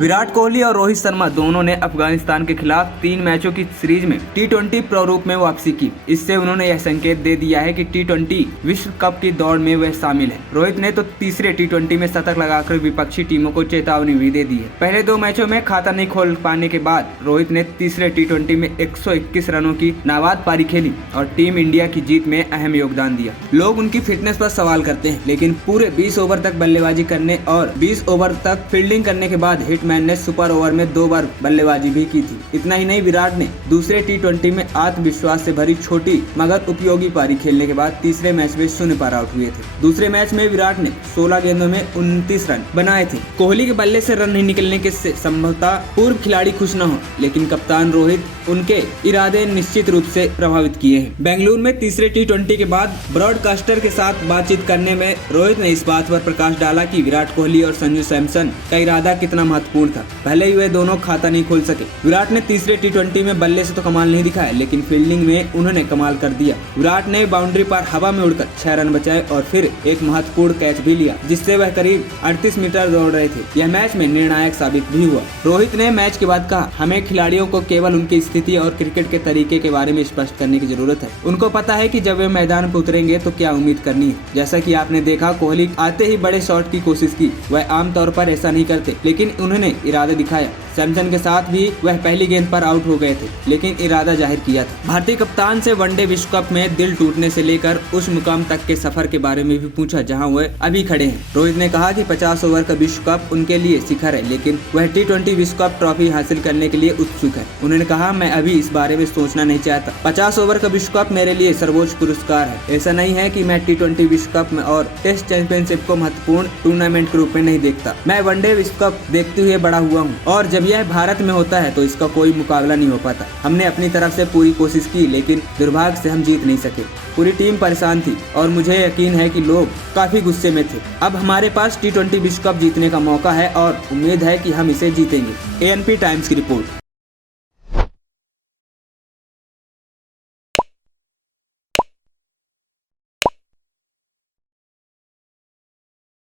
विराट कोहली और रोहित शर्मा दोनों ने अफगानिस्तान के खिलाफ 3 मैचों की सीरीज में टी20 प्रारूप में वापसी की। इससे उन्होंने यह संकेत दे दिया है कि टी20 विश्व कप की दौड़ में वह शामिल है। रोहित ने तो तीसरे टी20 में शतक लगाकर विपक्षी टीमों को चेतावनी भी दे दी है। पहले 2 मैचों में खाता नहीं खोल पाने के बाद रोहित ने तीसरे टी20 में 121 रनों की नाबाद पारी खेली और टीम इंडिया की जीत में अहम योगदान दिया। लोग उनकी फिटनेस पर सवाल करते हैं, लेकिन पूरे 20 ओवर तक बल्लेबाजी करने और 20 ओवर तक फील्डिंग करने के बाद हिटमैन ने सुपर ओवर में 2 बार बल्लेबाजी भी की थी। इतना ही नहीं, विराट ने दूसरे टी20 में आत्मविश्वास से भरी छोटी मगर उपयोगी पारी खेलने के बाद तीसरे मैच में 0 पर आउट हुए थे। दूसरे मैच में विराट ने 16 गेंदों में 29 रन बनाए थे। कोहली के बल्ले से रन नहीं निकलने के से संभवतः पूर्व खिलाड़ी खुश न हो, लेकिन कप्तान रोहित उनके इरादे निश्चित रूप से प्रभावित किए हैं। बेंगलुरु में तीसरे टी20 के बाद ब्रॉडकास्टर के साथ बातचीत करने में रोहित ने इस बात पर प्रकाश डाला कि विराट कोहली और संजू सैमसन का इरादा कितना महत्वपूर्ण था। भले ही वे दोनों खाता नहीं खोल सके। विराट ने तीसरे टी20 में बल्ले से तो कमाल नहीं दिखाया, लेकिन फील्डिंग में उन्होंने कमाल कर दिया। विराट ने बाउंड्री पर हवा में उड़कर 6 रन बचाए और फिर एक महत्वपूर्ण कैच भी लिया, जिससे वह करीब 38 मीटर दौड़ रहे थे। यह मैच में निर्णायक साबित भी हुआ। रोहित ने मैच के बाद कहा, हमें खिलाड़ियों को केवल उनकी स्थिति और क्रिकेट के तरीके के बारे में स्पष्ट करने की जरूरत है। उनको पता है कि जब वे मैदान पर उतरेंगे तो क्या उम्मीद करनी है। जैसा कि आपने देखा, कोहली आते ही बड़े शॉट की कोशिश की। वह आमतौर पर ऐसा नहीं करते, लेकिन उन्होंने इरादा दिखाया। सैमसन के साथ भी वह पहली गेंद पर आउट हो गए थे, लेकिन इरादा जाहिर किया था। भारतीय कप्तान से वनडे विश्व कप में दिल टूटने से लेकर उस मुकाम तक के सफर के बारे में भी पूछा जहां वह अभी खड़े हैं। रोहित ने कहा कि 50 ओवर का विश्व कप उनके लिए शिखर है, लेकिन वह टी20 विश्व कप ट्रॉफी हासिल करने के लिए उत्सुक है। उन्होंने कहा, मैं अभी इस बारे में सोचना नहीं चाहता। 50 ओवर का विश्व कप मेरे लिए सर्वोच्च पुरस्कार है। ऐसा नहीं है कि मैं टी20 विश्व कप में और टेस्ट चैंपियनशिप को महत्वपूर्ण टूर्नामेंट के रूप में नहीं देखता। मैं वनडे विश्व कप देखते हुए बड़ा हुआ हूँ और जब यह भारत में होता है तो इसका कोई मुकाबला नहीं हो पाता। हमने अपनी तरफ से पूरी कोशिश की, लेकिन दुर्भाग्य से हम जीत नहीं सके। पूरी टीम परेशान थी और मुझे यकीन है कि लोग काफी गुस्से में थे। अब हमारे पास टी20 विश्व कप जीतने का मौका है और उम्मीद है कि हम इसे जीतेंगे। ANP टाइम्स की रिपोर्ट।